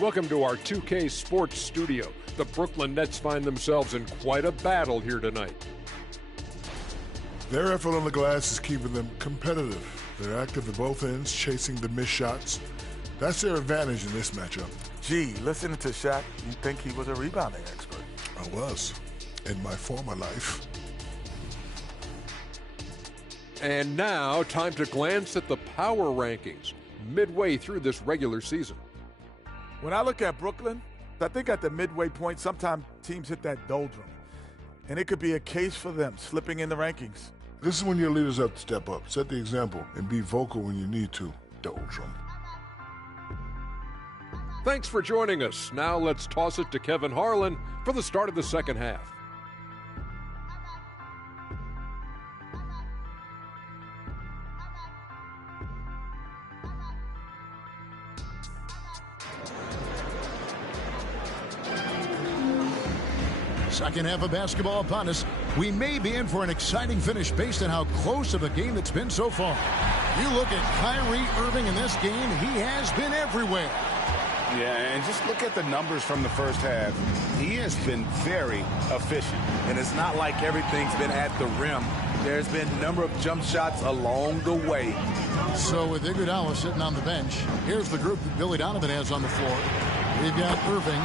Welcome to our 2K Sports Studio. The Brooklyn Nets find themselves in quite a battle here tonight. Their effort on the glass is keeping them competitive. They're active at both ends, chasing the missed shots. That's their advantage in this matchup. Gee, listening to Shaq, you'd think he was a rebounding expert. I was, in my former life. And now, time to glance at the power rankings midway through this regular season. When I look at Brooklyn, I think at the midway point, sometimes teams hit that doldrum. And it could be a case for them slipping in the rankings. This is when your leaders have to step up, set the example, and be vocal when you need to. Doldrum. Thanks for joining us. Now let's toss it to Kevin Harlan for the start of the second half. Second half of basketball upon us. We may be in for an exciting finish based on how close of a game it's been so far. You look at Kyrie Irving in this game, he has been everywhere. Yeah, and just look at the numbers from the first half. He has been very efficient. And it's not like everything's been at the rim. There's been a number of jump shots along the way. So with Iguodala sitting on the bench, here's the group that Billy Donovan has on the floor. We've got Erving.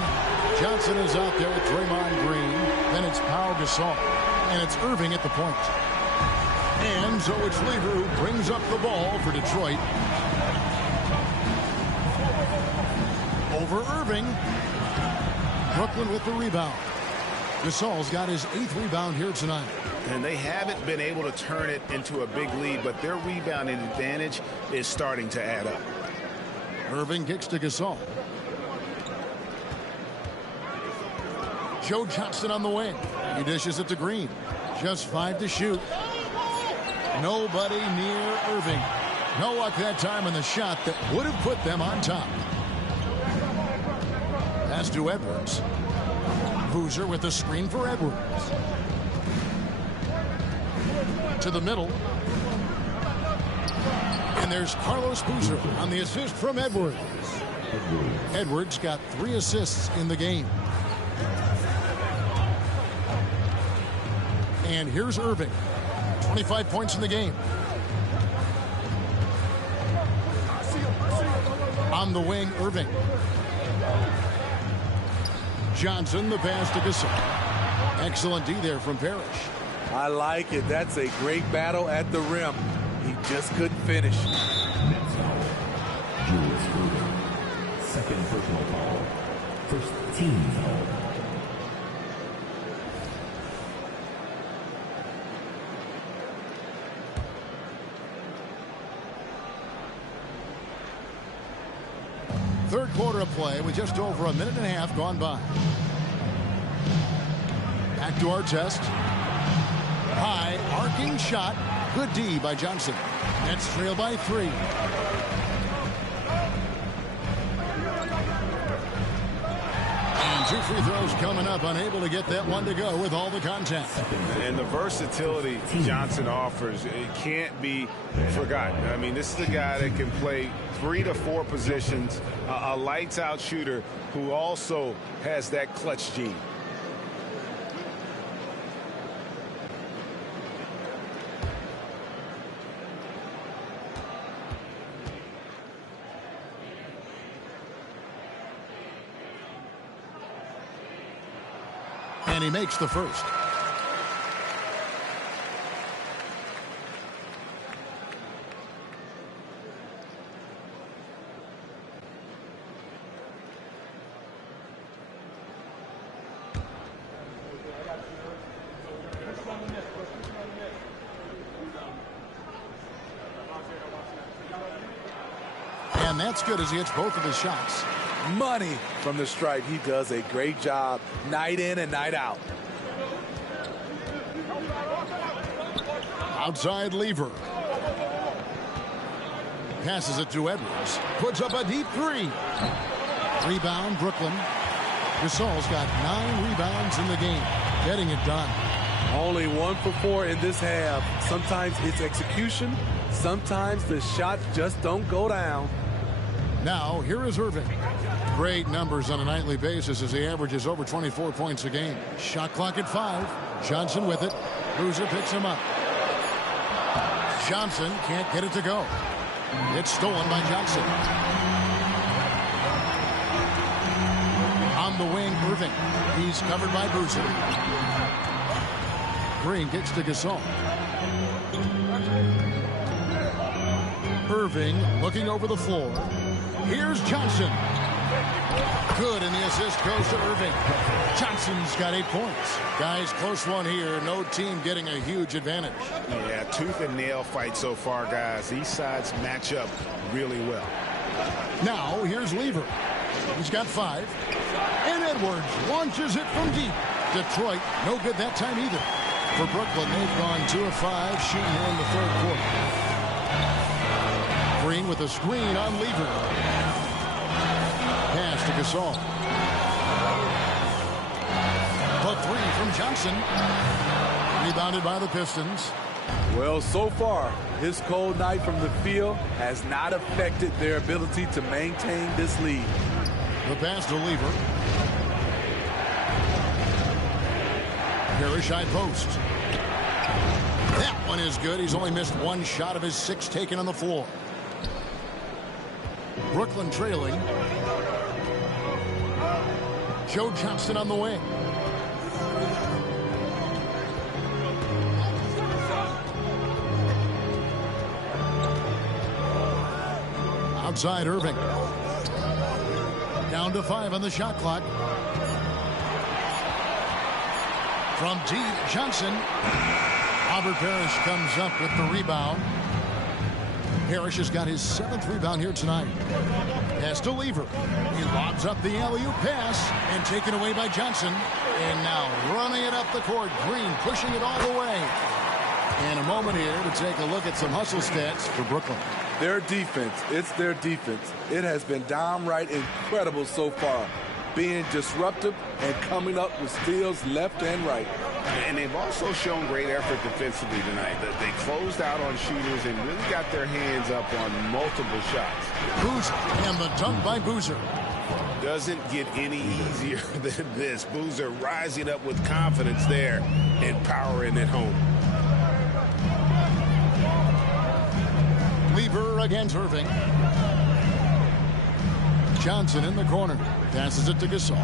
Johnson is out there with Draymond Green. Then it's Pau Gasol. And it's Erving at the point. And so it's Lever who brings up the ball for Detroit. Over Erving. Brooklyn with the rebound. Gasol's got his 8th rebound here tonight. And they haven't been able to turn it into a big lead, but their rebounding advantage is starting to add up. Erving kicks to Gasol. Joe Johnson on the wing. He dishes it to Green. Just 5 to shoot. Nobody near Erving. No luck that time on the shot that would have put them on top. Pass to Edwards. Boozer with the screen for Edwards. To the middle. And there's Carlos Boozer on the assist from Edwards. Edwards got 3 assists in the game. And here's Erving. 25 points in the game. On the wing, Erving. Johnson, the pass to Gasol. Excellent D there from Parish. I like it. That's a great battle at the rim. He just couldn't finish. Next foul, Julius Erving. Second personal foul. First team foul. Third quarter of play with just over a minute and a half gone by. Back to Artest. High, arcing shot. Good D by Johnson. Nets trail by 3. And 2 free throws coming up. Unable to get that one to go with all the contact. And the versatility Johnson offers, it can't be forgotten. I mean, this is a guy that can play 3 to 4 positions, a lights-out shooter who also has that clutch gene. And he makes the first. And that's good as he hits both of his shots. Money from the stripe. He does a great job night in and night out. Outside Lever. Passes it to Edwards. Puts up a deep 3. Rebound Brooklyn. Gasol's got 9 rebounds in the game. Getting it done. Only 1 for 4 in this half. Sometimes it's execution. Sometimes the shots just don't go down. Now, here is Erving. Great numbers on a nightly basis as he averages over 24 points a game. Shot clock at 5. Johnson with it. Boozer picks him up. Johnson can't get it to go. It's stolen by Johnson. On the wing, Erving. He's covered by Boozer. Green kicks to Gasol. Erving looking over the floor. Here's Johnson. Good, and the assist goes to Erving. Johnson's got 8 points. Guys, close one here. No team getting a huge advantage. Yeah, tooth and nail fight so far, guys. These sides match up really well. Now, here's Lever. He's got 5. And Edwards launches it from deep. Detroit, no good that time either. For Brooklyn, they've gone 2 of 5 shooting here in the third quarter. Green with a screen on Lever. Pass to Gasol. The 3 from Johnson. Rebounded by the Pistons. Well, so far, his cold night from the field has not affected their ability to maintain this lead. The pass to Lever. Parish high post. That one is good. He's only missed 1 shot of his 6 taken on the floor. Brooklyn trailing. Joe Johnson on the wing. Outside Erving. Down to 5 on the shot clock. From deep, Johnson. Robert Parish comes up with the rebound. Parish has got his 7th rebound here tonight. Pass to Lever. He lobs up the alley-oop pass and taken away by Johnson. And now running it up the court. Green pushing it all the way. And a moment here to take a look at some hustle stats for Brooklyn. Their defense, it's their defense. It has been downright incredible so far. Being disruptive and coming up with steals left and right. And they've also shown great effort defensively tonight. They closed out on shooters and really got their hands up on multiple shots. Boozer and the dunk by Boozer. Doesn't get any easier than this. Boozer rising up with confidence there and powering it home. Lever against Erving. Johnson in the corner. Passes it to Gasol.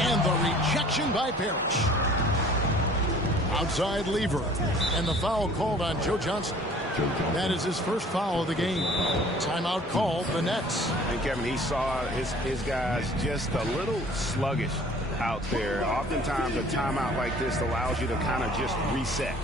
And the rejection by Parish. Outside Lever. And the foul called on Joe Johnson. That is his first foul of the game. Timeout called the Nets. And Kevin, he saw his guys just a little sluggish out there. Oftentimes a timeout like this allows you to kind of just reset.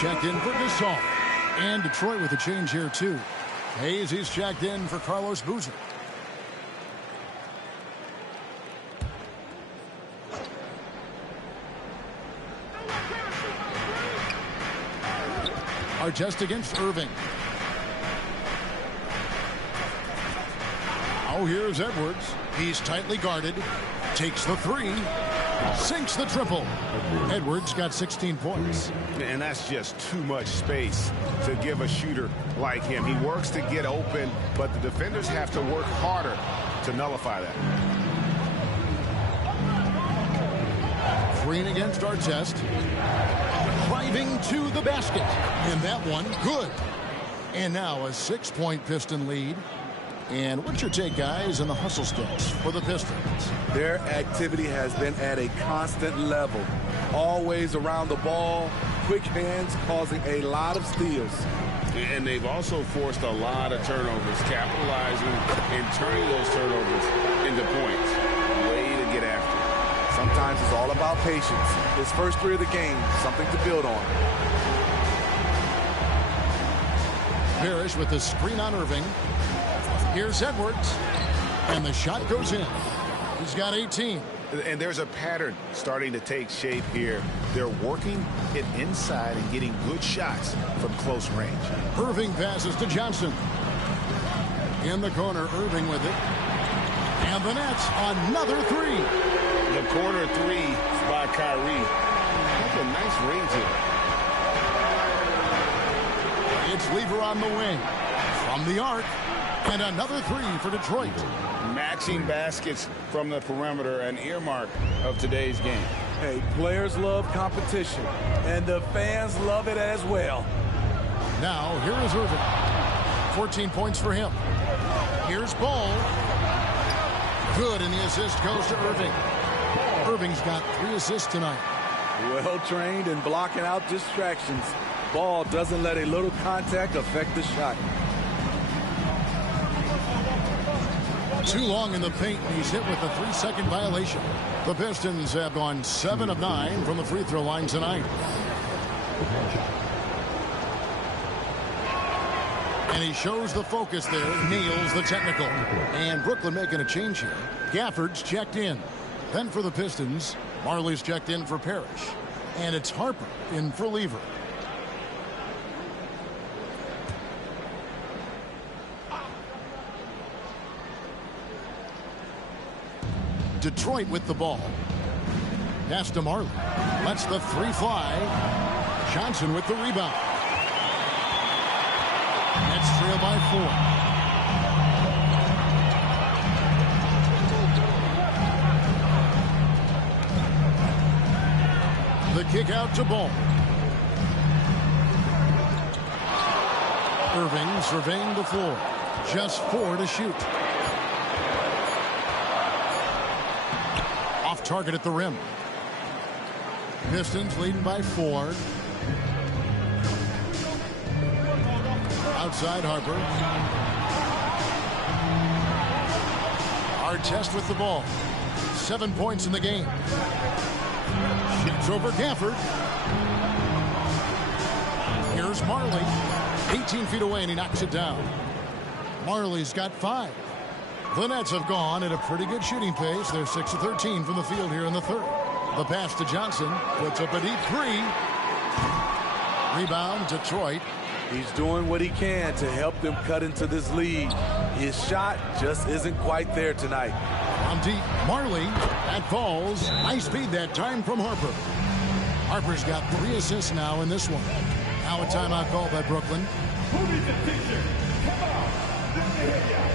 Checked in for Gasol. And Detroit with a change here, too. Hayes, he's checked in for Carlos Boozer. Artest against Erving. Oh, here's Edwards. He's tightly guarded. Takes the 3. Sinks the triple. Edwards got 16 points. And that's just too much space to give a shooter like him. He works to get open, but the defenders have to work harder to nullify that. Green against Artest. Driving to the basket. And that one, good. And now a 6-point Piston lead. And what's your take, guys, in the hustle steps for the Pistons? Their activity has been at a constant level. Always around the ball, quick hands causing a lot of steals. And they've also forced a lot of turnovers, capitalizing and turning those turnovers into points. Way to get after it. Sometimes it's all about patience. His first 3 of the game, something to build on. Parish with the screen on Erving. Here's Edwards, and the shot goes in. He's got 18. And there's a pattern starting to take shape here. They're working it inside and getting good shots from close range. Erving passes to Johnson. In the corner, Erving with it. And the Nets, another 3. The corner 3 by Kyrie. That's a nice range here. It's Lever on the wing. From the arc. And another 3 for Detroit. Matching baskets from the perimeter, an earmark of today's game. Hey, players love competition, and the fans love it as well. Now, here is Erving. 14 points for him. Here's Ball. Good, and the assist goes to Erving. Erving's got 3 assists tonight. Well trained in blocking out distractions. Ball doesn't let a little contact affect the shot. Too long in the paint, and he's hit with a 3-second violation. The Pistons have gone 7 of 9 from the free throw line tonight. And he shows the focus there, nails the technical. And Brooklyn making a change here. Gafford's checked in. Then for the Pistons, Marley's checked in for Parish. And it's Harper in for Lever. Detroit with the ball. Pass to Marley. Lets the 3 fly. Johnson with the rebound. Nets trail by 4. The kick out to Ball. Erving surveying the floor. Just 4 to shoot. Target at the rim. Pistons leading by 4. Outside Harper. Artest with the ball. 7 points in the game. Shoots over Gafford. Here's Marley. 18 feet away, and he knocks it down. Marley's got 5. The Nets have gone at a pretty good shooting pace. They're 6 of 13 from the field here in the 3rd. The pass to Johnson. Puts up a deep 3. Rebound, Detroit. He's doing what he can to help them cut into this lead. His shot just isn't quite there tonight. On deep, Marley. That falls. Nice speed that time from Harper. Harper's got 3 assists now in this one. Now a timeout call by Brooklyn. Who needs a t-shirt? Come on. Let me hear ya.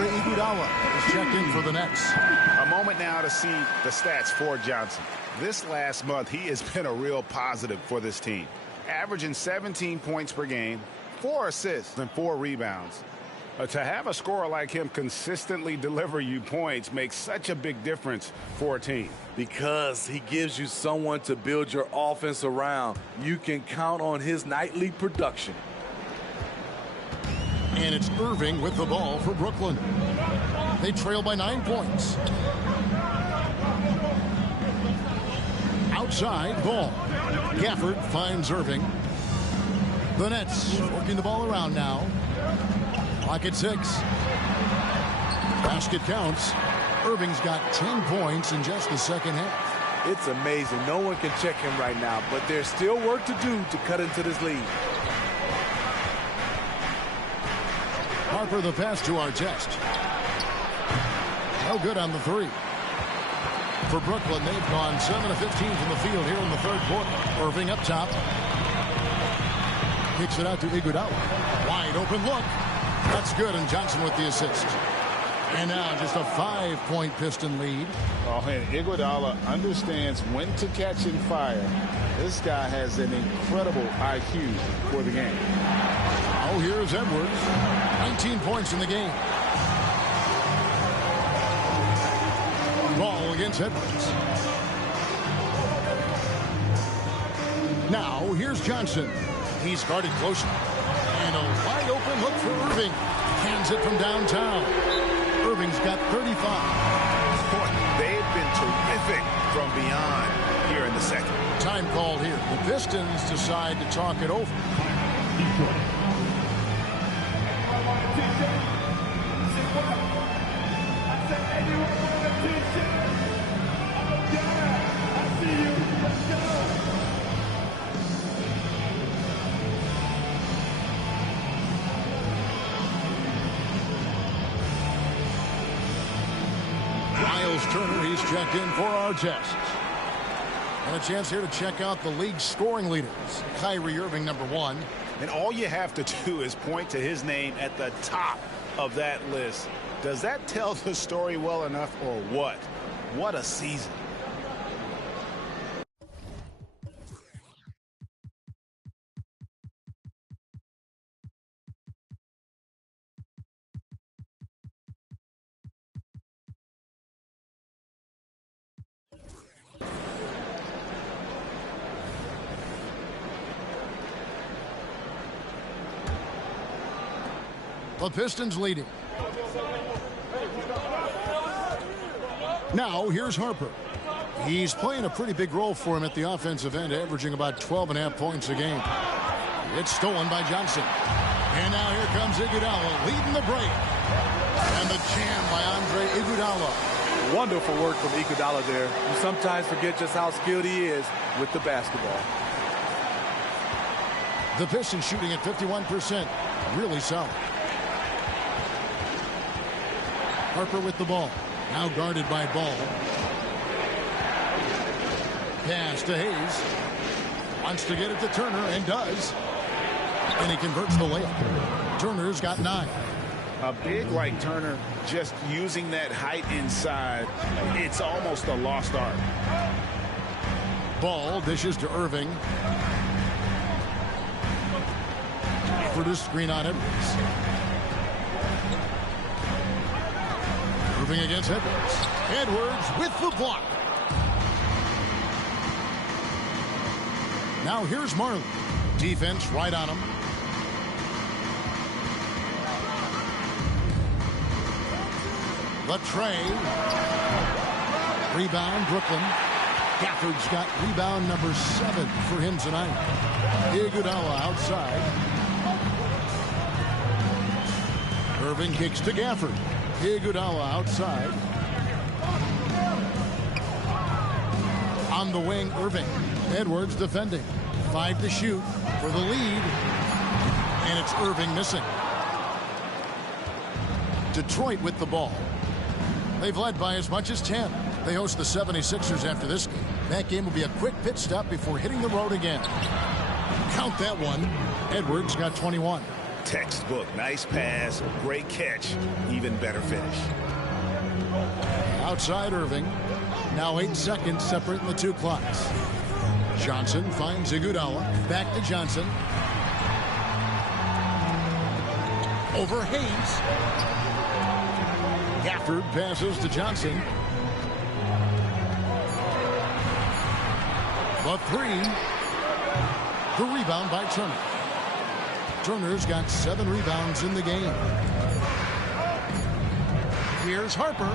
Andre Iguodala is checked in for the Nets. A moment now to see the stats for Johnson. This last month, he has been a real positive for this team. Averaging 17 points per game, 4 assists, and 4 rebounds. To have a scorer like him consistently deliver you points makes such a big difference for a team. Because he gives you someone to build your offense around. You can count on his nightly production. And it's Erving with the ball for Brooklyn. They trail by 9 points. Outside, ball. Gafford finds Erving. The Nets working the ball around now. Clock at 6. Basket counts. Erving's got 10 points in just the second half. It's amazing. No one can check him right now, but there's still work to do to cut into this lead. Harper the pass to Artest. No good on the 3. For Brooklyn, they've gone 7 of 15 from the field here in the third quarter. Erving up top. Kicks it out to Iguodala. Wide open look. That's good, and Johnson with the assist. And now just a 5-point Piston lead. Oh, and Iguodala understands when to catch and fire. This guy has an incredible IQ for the game. Oh, here's Edwards. 19 points in the game. Ball against Edwards. Now, here's Johnson. He's guarded closely. And a wide open look for Erving. Hands it from downtown. Erving's got 35. Boy, they've been terrific from beyond here in the second. Time called here. The Pistons decide to talk it over. Turner, he's checked in for Artest. And a chance here to check out the league's scoring leaders. Kyrie Irving, number 1. And all you have to do is point to his name at the top of that list. Does that tell the story well enough, or what? What a season. The Pistons leading. Now, here's Harper. He's playing a pretty big role for him at the offensive end, averaging about 12.5 points a game. It's stolen by Johnson. And now here comes Iguodala leading the break. And the jam by Andre Iguodala. Wonderful work from Iguodala there. You sometimes forget just how skilled he is with the basketball. The Pistons shooting at 51%. Really solid. Harper with the ball. Now guarded by Ball. Pass to Hayes. Wants to get it to Turner and does. And he converts the layup. Turner's got 9. A big like Turner, just using that height inside, it's almost a lost art. Ball dishes to Erving. For the screen on Edwards. Erving against Edwards. Edwards with the block. Now here's Marley. Defense right on him. The tray. Rebound, Brooklyn. Gafford's got rebound number 7 for him tonight. Iguodala outside. Erving kicks to Gafford. Iguodala outside. On the wing, Erving. Edwards defending. 5 to shoot for the lead. And it's Erving missing. Detroit with the ball. They've led by as much as 10. They host the 76ers after this game. That game will be a quick pit stop before hitting the road again. Count that one. Edwards got 21. Textbook. Nice pass, great catch, even better finish. Outside Erving. Now 8 seconds separating the two clocks. Johnson finds Iguodala. Back to Johnson. Over Hayes. Gafford passes to Johnson. The three. The rebound by Turner. Turner's got 7 rebounds in the game. Here's Harper.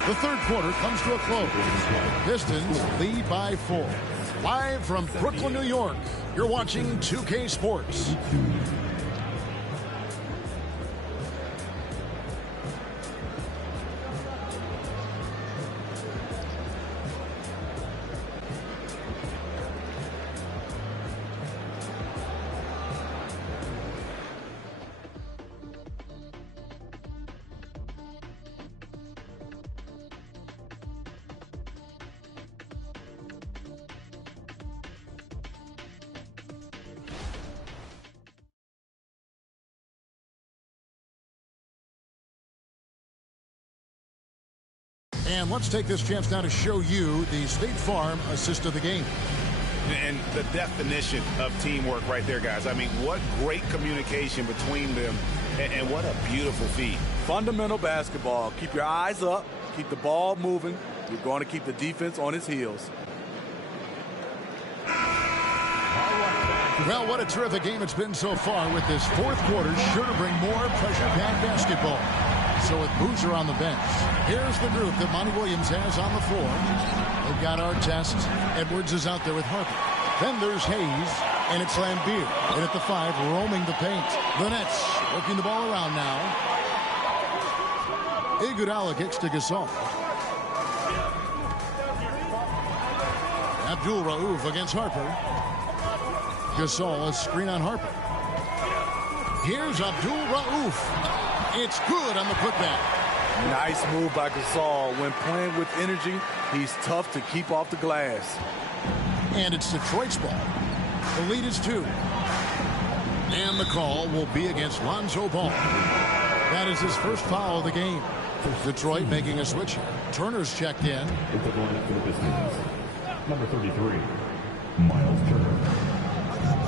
The third quarter comes to a close. Pistons lead by 4. Live from Brooklyn, New York, you're watching 2K Sports. And let's take this chance now to show you the State Farm assist of the game. And the definition of teamwork right there, guys. I mean, what great communication between them, and what a beautiful feed. Fundamental basketball. Keep your eyes up. Keep the ball moving. You're going to keep the defense on its heels. Well, what a terrific game it's been so far, with this fourth quarter sure to bring more pressure-packed basketball. So with Boozer on the bench, here's the group that Monty Williams has on the floor. They've got Artest. Edwards is out there with Harper. Then there's Hayes, and it's Lambeer. And at the 5, roaming the paint. The Nets working the ball around now. Iguodala kicks to Gasol. Abdul Rauf against Harper. Gasol, a screen on Harper. Here's Abdul Rauf. It's good on the putback. Nice move by Gasol. When playing with energy, he's tough to keep off the glass. And it's Detroit's ball. The lead is 2. And the call will be against Lonzo Ball. That is his first foul of the game. Detroit making a switch here. Turner's checked in. Going up for the Pistons. Number 33, Miles Turner.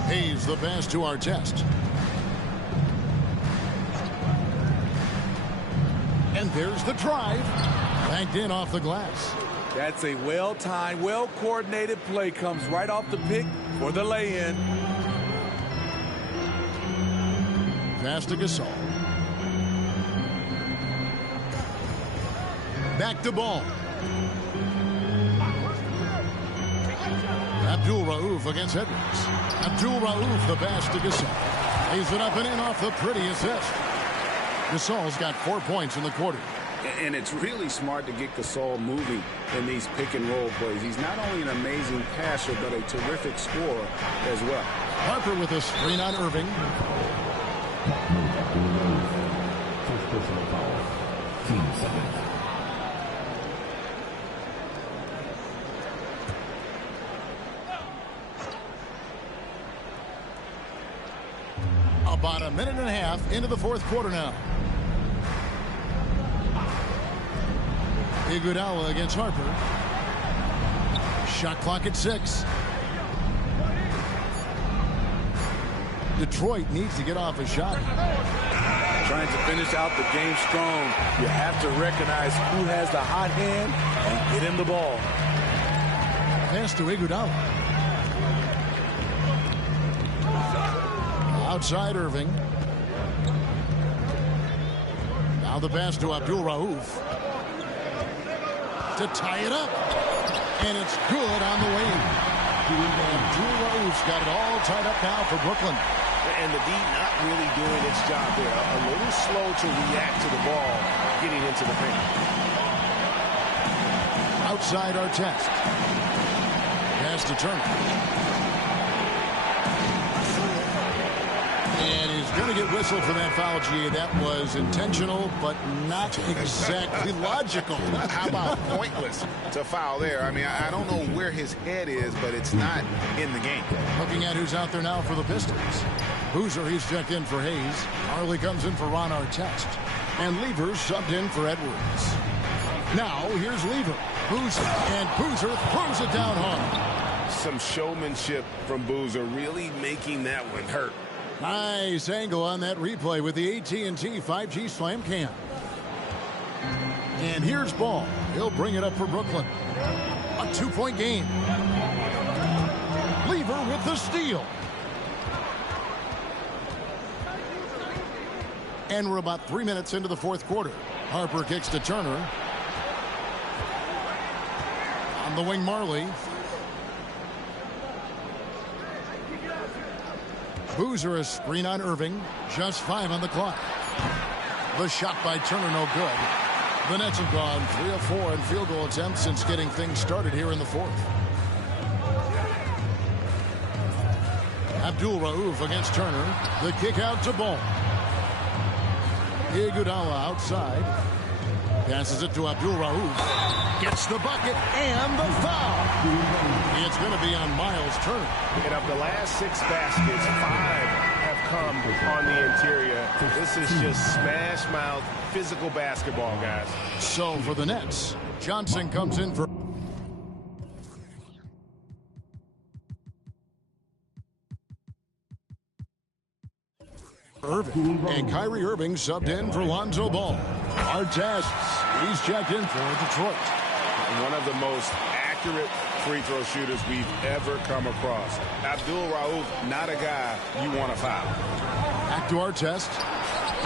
Hayes the pass to Artest. And there's the drive. Banked in off the glass. That's a well-timed, well-coordinated play. Comes right off the pick for the lay-in. Pass to Gasol. Back to Ball. Abdul Rauf against Edwards. Abdul Rauf the pass to Gasol. Lays it up and in off the pretty assist. Gasol's got 4 points in the quarter. And it's really smart to get Gasol moving in these pick-and-roll plays. He's not only an amazing passer, but a terrific scorer as well. Harper with a screen on Erving. First personal foul. Team second. About a minute and a half into the fourth quarter now. Iguodala against Harper. Shot clock at 6. Detroit needs to get off a shot. Trying to finish out the game strong. You have to recognize who has the hot hand and get him the ball. Pass to Iguodala. Outside Erving. Now the pass to Abdul Rauf. To tie it up. And it's good on the wing. Abdul Rauf's got it all tied up now for Brooklyn. And the D not really doing its job there. A little slow to react to the ball getting into the paint. Outside Artest. pass to Turner. And he's going to get whistled for that foul, G. That was intentional, but not exactly logical. How about pointless to foul there? I mean, I don't know where his head is, but it's not in the game. Looking at who's out there now for the Pistons. Boozer, he's checked in for Hayes. Harley comes in for Ron Artest. And Lever's subbed in for Edwards. Now, here's Lever. Boozer throws it down hard. Some showmanship from Boozer, really making that one hurt. Nice angle on that replay with the AT&T 5G Slam Cam. And here's Ball. He'll bring it up for Brooklyn. A 2-point game. Lever with the steal. And we're about 3 minutes into the fourth quarter. Harper kicks to Turner. On the wing, Marley. Boozer, a screen on Erving. Just 5 on the clock. The shot by Turner, no good. The Nets have gone 3 of 4 in field goal attempts since getting things started here in the fourth. Abdul-Rauf against Turner. The kick out to Ball. Iguodala outside. Passes it to Abdul-Rauf. Gets the bucket and the foul. It's going to be on Miles Turner. And of the last 6 baskets, 5 have come on the interior. This is just smash-mouth physical basketball, guys. So for the Nets, Johnson comes in for Erving. And Kyrie Irving subbed in for Lonzo Ball. Artest, he's checked in for Detroit. One of the most accurate free throw shooters we've ever come across. Abdul-Rauf, not a guy you want to foul. Back to Artest,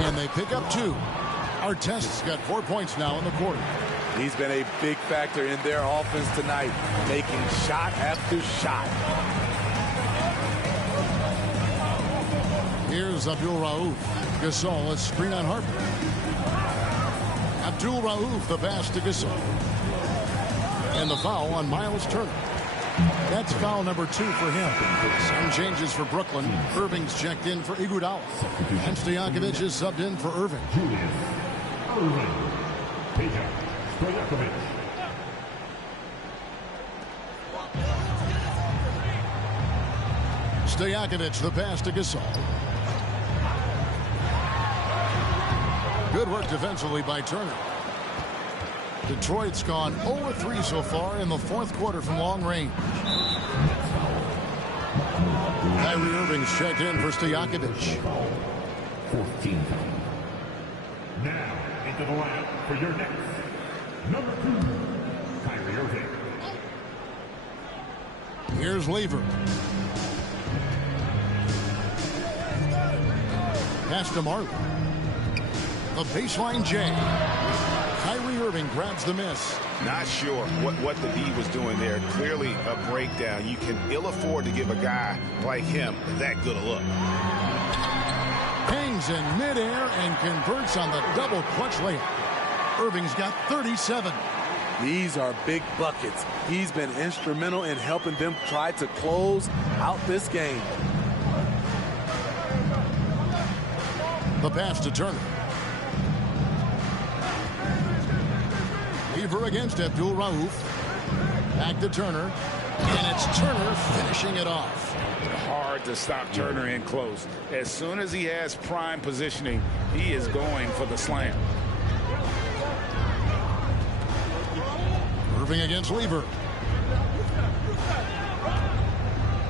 and they pick up 2. Artest's got 4 points now in the quarter. He's been a big factor in their offense tonight, making shot after shot. Here's Abdul-Rauf. Gasol, a screen on Harper. Abdul-Rauf, the pass to Gasol. And the foul on Miles Turner. That's foul number 2 for him. Some changes for Brooklyn. Erving's checked in for Iguodala. And Stojakovic is subbed in for Erving. Julius. Erving. Peter. Stojakovic. Stojakovic, the pass to Gasol. Good work defensively by Turner. Detroit's gone 0-3 so far in the fourth quarter from long range. Kyrie Irving's checked in for Stojakovic. 14. Now into the lineup for your next number 2, Kyrie Irving. Here's Lever. Pass to Marley. The baseline J. Kyrie Irving grabs the miss. Not sure what the D was doing there. Clearly a breakdown. You can ill afford to give a guy like him that good a look. Hangs in midair and converts on the double clutch layup. Irving's got 37. These are big buckets. He's been instrumental in helping them try to close out this game. The pass to Turner. Lever against Abdul-Rauf. Back to Turner. And it's Turner finishing it off. Hard to stop Turner in close. As soon as he has prime positioning, he is going for the slam. Erving against Lever.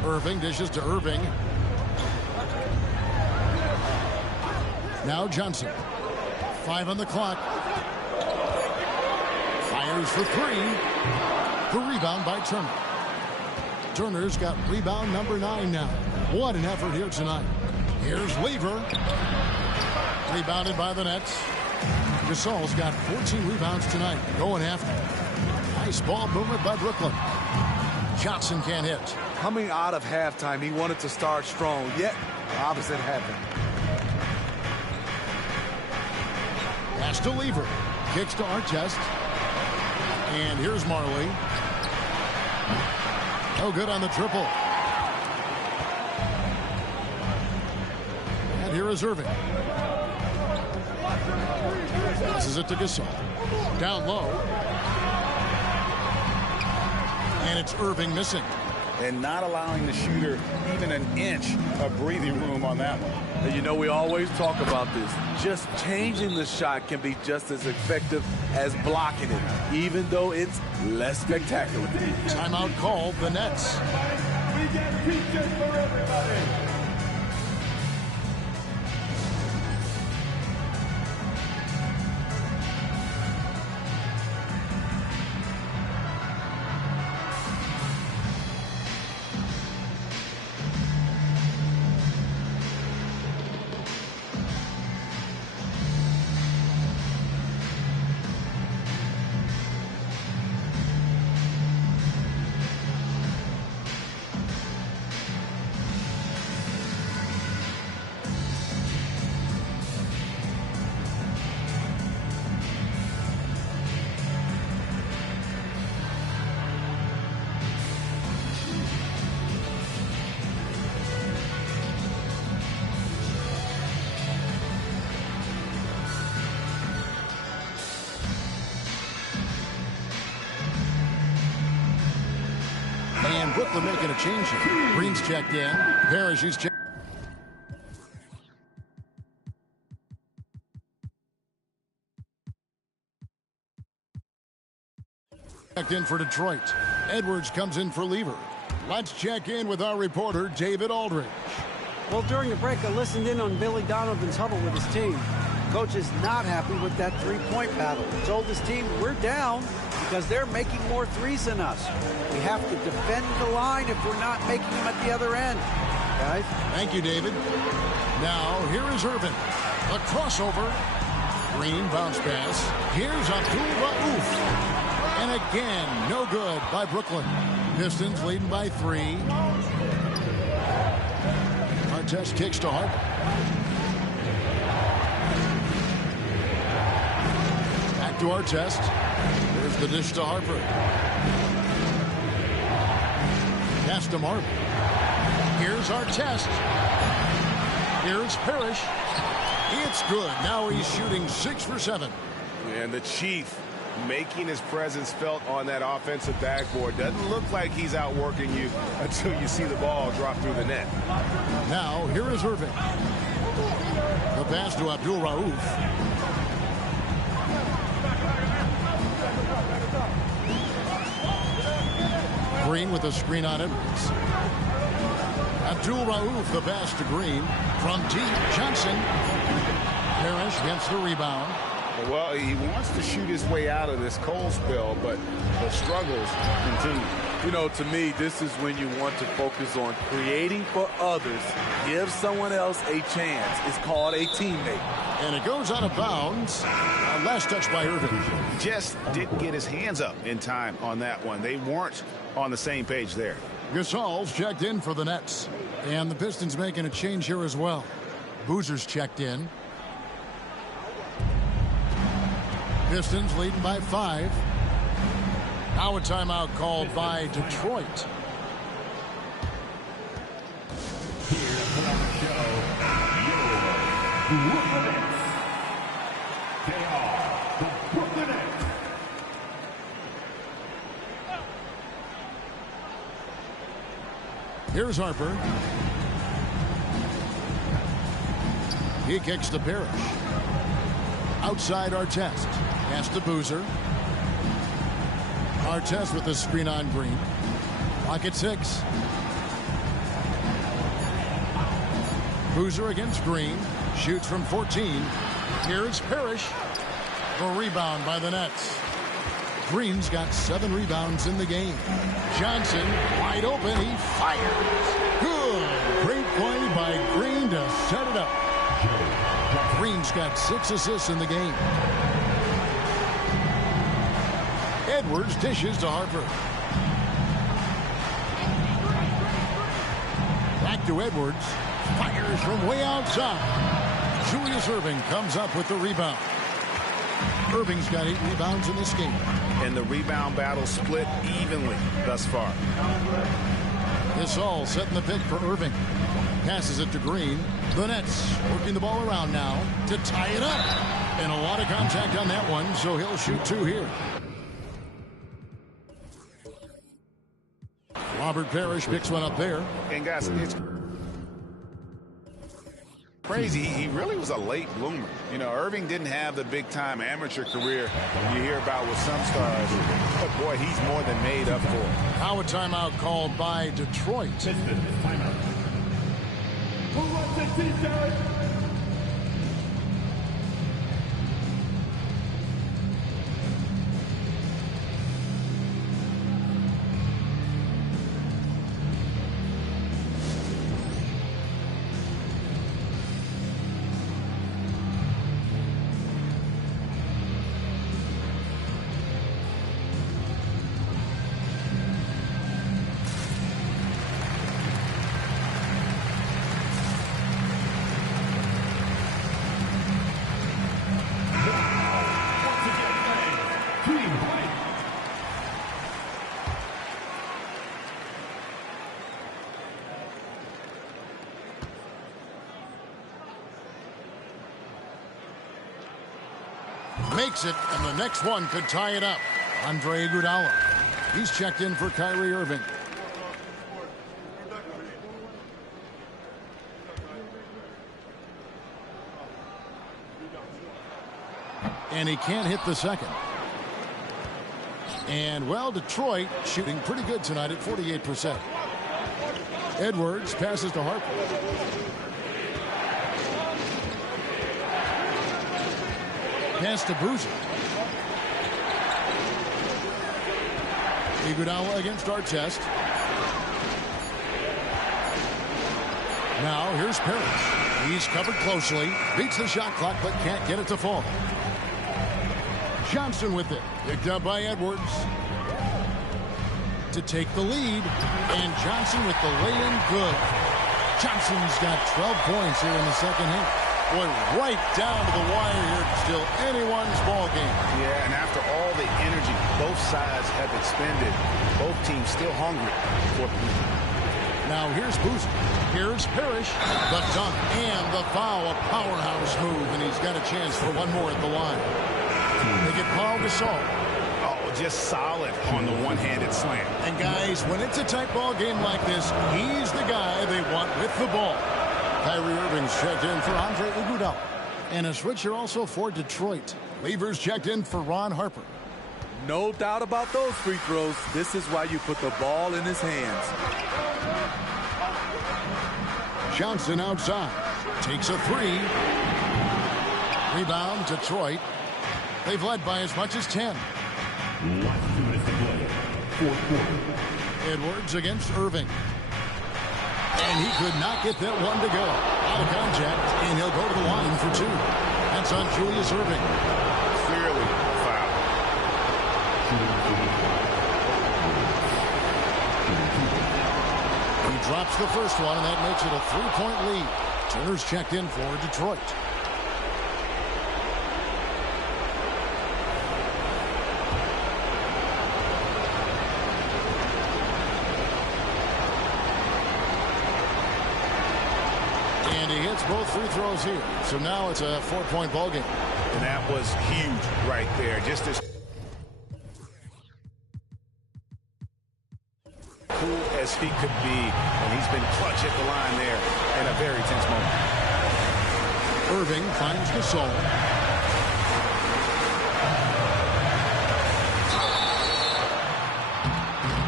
Erving dishes to Erving. Now Johnson. 5 on the clock. Fires for 3. The rebound by Turner. Turner's got rebound number 9 now. What an effort here tonight. Here's Lever. Rebounded by the Nets. Gasol's got 14 rebounds tonight. Going after. Nice ball movement by Brooklyn. Johnson can't hit. Coming out of halftime, he wanted to start strong, yet the opposite happened. Pass to Lever. Kicks to Artest. And here's Marley. No good on the triple. And here is Erving. Passes it to Gasol. Down low. And it's Erving missing. And not allowing the shooter even an inch of breathing room on that one. And you know, we always talk about this. Just changing the shot can be just as effective as blocking it, even though it's less spectacular. Timeout called, the Nets. We get peaches for everybody. And Brooklyn making a change here. Green's checked in. Parish is checked. Checked in for Detroit. Edwards comes in for Lever. Let's check in with our reporter, David Aldridge. Well, during the break, I listened in on Billy Donovan's huddle with his team. Coach is not happy with that three-point battle. He told his team, we're down because they're making more threes than us. We have to defend the line if we're not making them at the other end. Guys? Thank you, David. Now, here is Erving. A crossover. Green bounce pass. Here's Abdul-Rauf. And again, no good by Brooklyn. Pistons leading by 3. Artest kicks to Harper. Back to Artest. There's the dish to Harper. Pass to Marvin. Here's Artest. Here's Parish. It's good. Now he's shooting 6 for 7. And the Chief making his presence felt on that offensive backboard. Doesn't look like he's outworking you until you see the ball drop through the net. Now, here is Erving. The pass to Abdul-Rauf. Green with a screen on Edwards. Abdul-Rauf, the pass to Green. From deep, Johnson. Parish gets the rebound. Well, he wants to shoot his way out of this cold spell, but the struggles continue. You know, to me, this is when you want to focus on creating for others. Give someone else a chance. It's called a teammate. And it goes out of bounds. Last touch by Erving. Just didn't get his hands up in time on that one. They weren't on the same page there. Gasol's checked in for the Nets. And the Pistons making a change here as well. Boozer's checked in. Pistons leading by 5. Now a timeout called by Detroit. Here to put on the show, your Brooklyn Nets. They are the Brooklyn Nets. Here's Harper. He kicks to Parish. Outside Artest. Pass to Boozer. Artest with the screen on Green. Clock at 6. Boozer against Green. Shoots from 14. Here's Parish. The rebound by the Nets. Green's got 7 rebounds in the game. Johnson wide open. He fires. Good. Great play by Green to set it up. Green's got 6 assists in the game. Edwards dishes to Harper. Back to Edwards. Fires from way outside. Julius Erving comes up with the rebound. Irving's got 8 rebounds in this game. And the rebound battle split evenly thus far. Gasol setting the pick for Erving. Passes it to Green. The Nets working the ball around now to tie it up. And a lot of contact on that one, so he'll shoot 2 here. Robert Parish picks one up there. And guys, it's crazy. He really was a late bloomer. You know, Erving didn't have the big-time amateur career you hear about with some stars. But, boy, he's more than made up for. Now a timeout called by Detroit. Pistons timeout. Who wants a t-shirt? Makes it, and the next one could tie it up. Andre Iguodala. He's checked in for Kyrie Irving. And he can't hit the second. And, well, Detroit shooting pretty good tonight at 48%. Edwards passes to Harper. Pass to Boozer. Iguodala against Artest. Now here's Parish. He's covered closely. Beats the shot clock but can't get it to fall. Johnson with it. Picked up by Edwards. To take the lead. And Johnson with the lay-in good. Johnson's got 12 points here in the second half. Boy, right down to the wire here. Still anyone's ball game. Yeah, and after all the energy both sides have expended, both teams still hungry for the lead. Now here's Boozer. Here's Parish. The dunk and the foul. A powerhouse move, and he's got a chance for one more at the line. They get Pau Gasol. Oh, just solid on the one-handed slam. And guys, when it's a tight ball game like this, he's the guy they want with the ball. Kyrie Irving's checked in for Andre Iguodala. And a switcher also for Detroit. Lever's checked in for Ron Harper. No doubt about those free throws. This is why you put the ball in his hands. Johnson outside. Takes a 3. Rebound, Detroit. They've led by as much as 10. Last 2 minutes to play. Fourth quarter. Edwards against Erving. And he could not get that one to go. Out of contact, and he'll go to the line for 2. That's on Julius Erving. Clearly a foul. He drops the first one, and that makes it a 3-point lead. Turner's checked in for Detroit. And he hits both free throws here. So now it's a 4-point ball game. And that was huge right there. Just as cool as he could be. And he's been clutch at the line there in a very tense moment. Erving finds Gasol.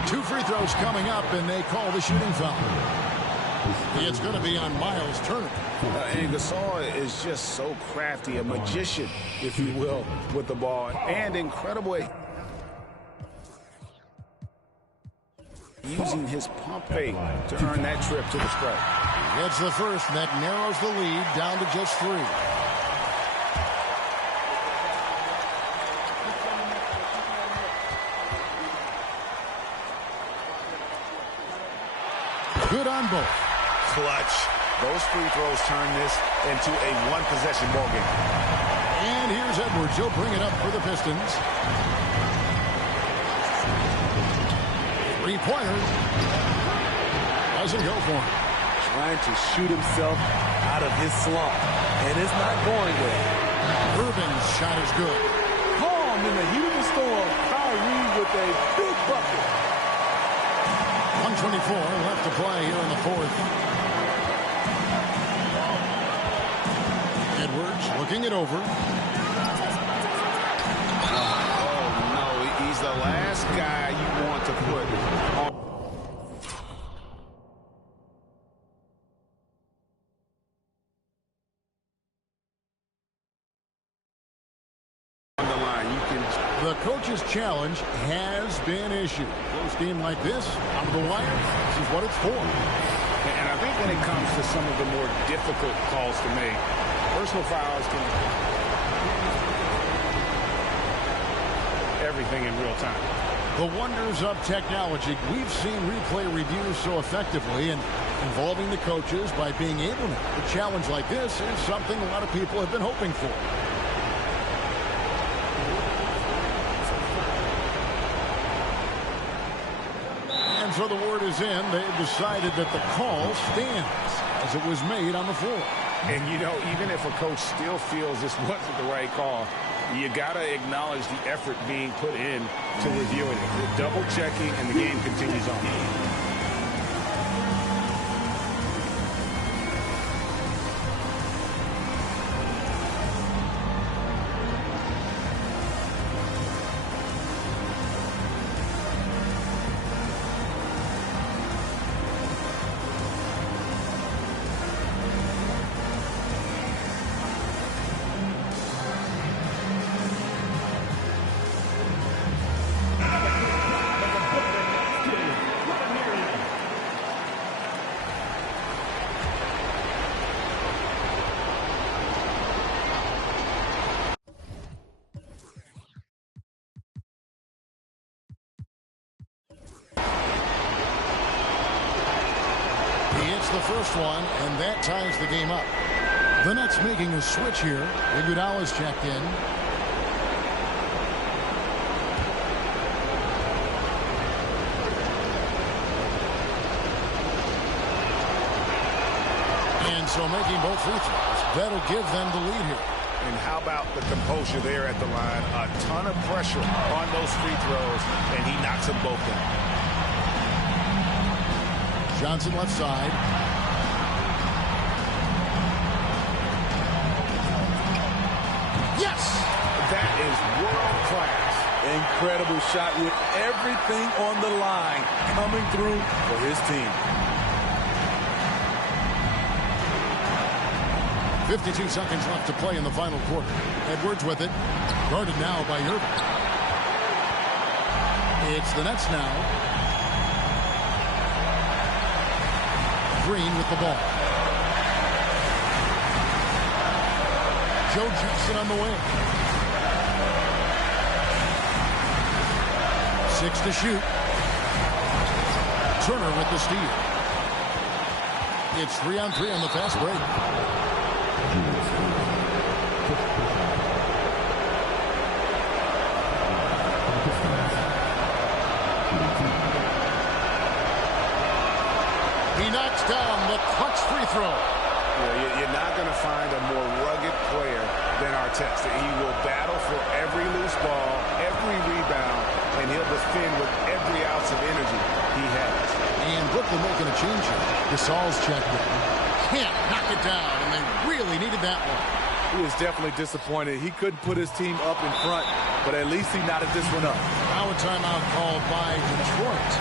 Two free throws coming up, and they call the shooting foul. It's going to be on Miles Turner. And Gasol is just so crafty, a magician, if you will, with the ball. And incredible using his pump fake to earn that trip to the stripe. Gets the first, and that narrows the lead down to just 3. Good on both. Clutch. Those free throws turn this into a one-possession ball game. And here's Here's Edwards. He'll bring it up for the Pistons. Three-pointer. Doesn't go for him. Trying to shoot himself out of his slump, and it's not going well. Irving's shot is good. Calm in the heat of the storm. Kyrie with a big bucket. 124 left to play here in the fourth. Edwards looking it over. Oh, no, he's the last guy you want to put on the line. The coach's challenge has been issued. Close game like this, on the wire, this is what it's for. And I think when it comes to some of the more difficult calls to make, personal fouls can everything in real time. The wonders of technology. We've seen replay reviews so effectively, and involving the coaches by being able to. A challenge like this is something a lot of people have been hoping for. And so the word is in. They've decided that the call stands as it was made on the floor. And, you know, even if a coach still feels this wasn't the right call, you got to acknowledge the effort being put in to reviewing it. The double checking, and the game continues on. The first one, and that ties the game up. The Nets making a switch here. Iguodala's checked in. And so making both free throws. That'll give them the lead here. And how about the composure there at the line? A ton of pressure on those free throws, and he knocks them both down. Johnson left side. Yes! That is world class. Incredible shot with everything on the line coming through for his team. 52 seconds left to play in the final quarter. Edwards with it. Guarded now by Erving. It's the Nets now. Green with the ball. Joe Johnson on the wing. 6 to shoot. Turner with the steal. It's 3-on-3 on the fast break. He knocks down the clutch free throw. You're not going to find a more rugged player than Artest. He will battle for every loose ball, every rebound, and he'll defend with every ounce of energy he has. And Brooklyn making a change here. Gasol's checked in. Can't knock it down, and they really needed that one. He was definitely disappointed. He couldn't put his team up in front, but at least he knotted this one up. Now a timeout called by Detroit.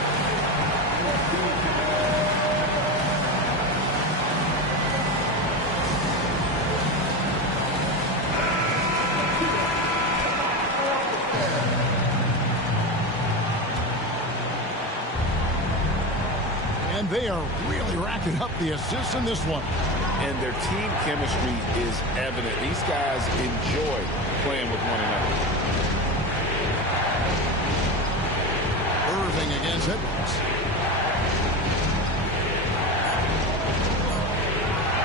And they are really racking up the assists in this one. And their team chemistry is evident. These guys enjoy playing with one another. Erving against Edwards.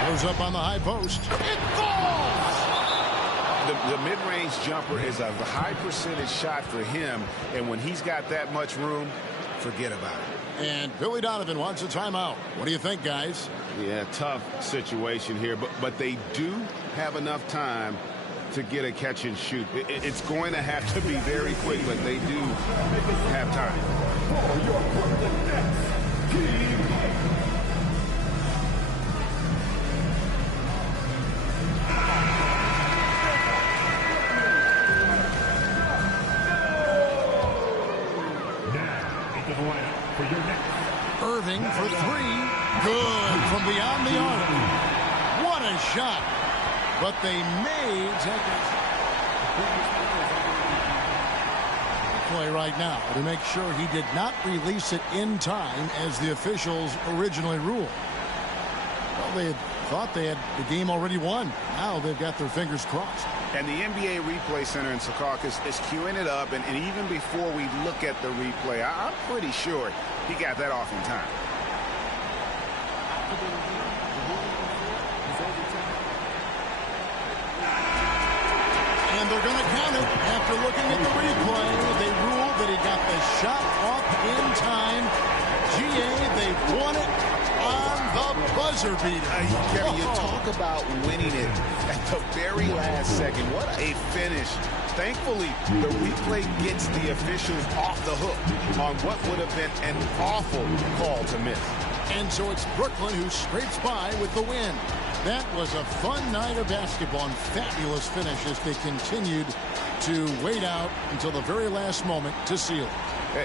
Goes up on the high post. It falls! The mid-range jumper is a high percentage shot for him, and when he's got that much room, forget about it. And Billy Donovan wants a timeout. What do you think, guys? Yeah, tough situation here, but they do have enough time to get a catch and shoot. It's going to have to be very quick, but they do have time. For your Brooklyn Nets, team. For your next. Erving for three. Good from beyond the arc. What a shot. But they may take it. Play right now to make sure he did not release it in time as the officials originally ruled. Well, they had thought they had the game already won. Now they've got their fingers crossed. And the NBA Replay Center in Secaucus is queuing it up, and even before we look at the replay, I'm pretty sure he got that off in time. And they're going to count it. After looking at the replay, they ruled that he got the shot off in time. GA, they won it on the buzzer beater. Kevin, you talk about winning it at the very last second. What a finish. Thankfully, the replay gets the officials off the hook on what would have been an awful call to miss. And so it's Brooklyn who scrapes by with the win. That was a fun night of basketball and fabulous finish as they continued to wait out until the very last moment to seal it.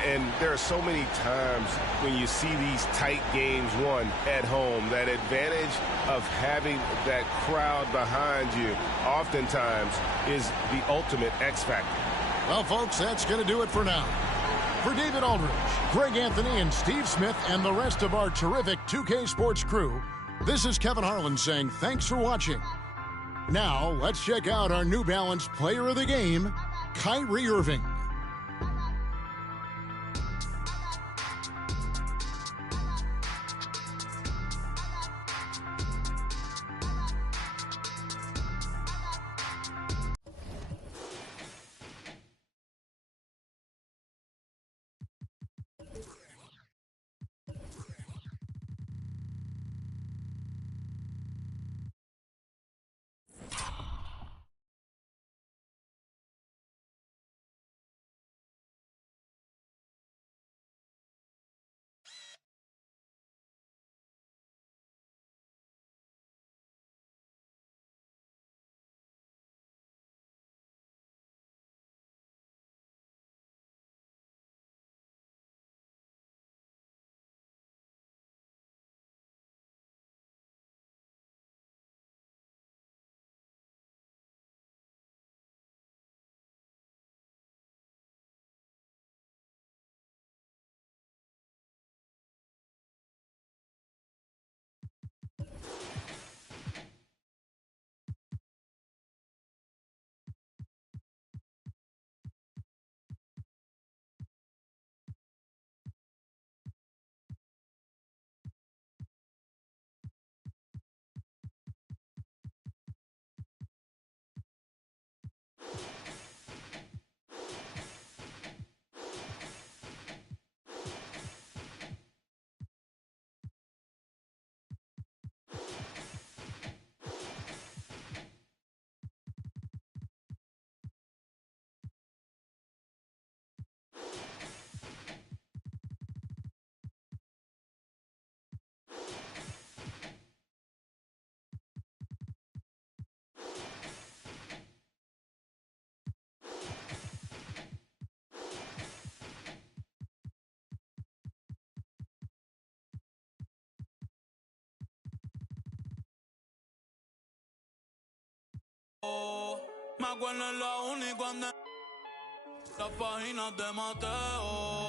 And there are so many times when you see these tight games won at home, that advantage of having that crowd behind you oftentimes is the ultimate X factor. Well, folks, that's going to do it for now. For David Aldridge, Greg Anthony, and Steve Smith, and the rest of our terrific 2K Sports crew, this is Kevin Harlan saying thanks for watching. Now, let's check out our New Balance Player of the Game, Kyrie Irving. Me acuerdo en la uni cuando las páginas de Mateo.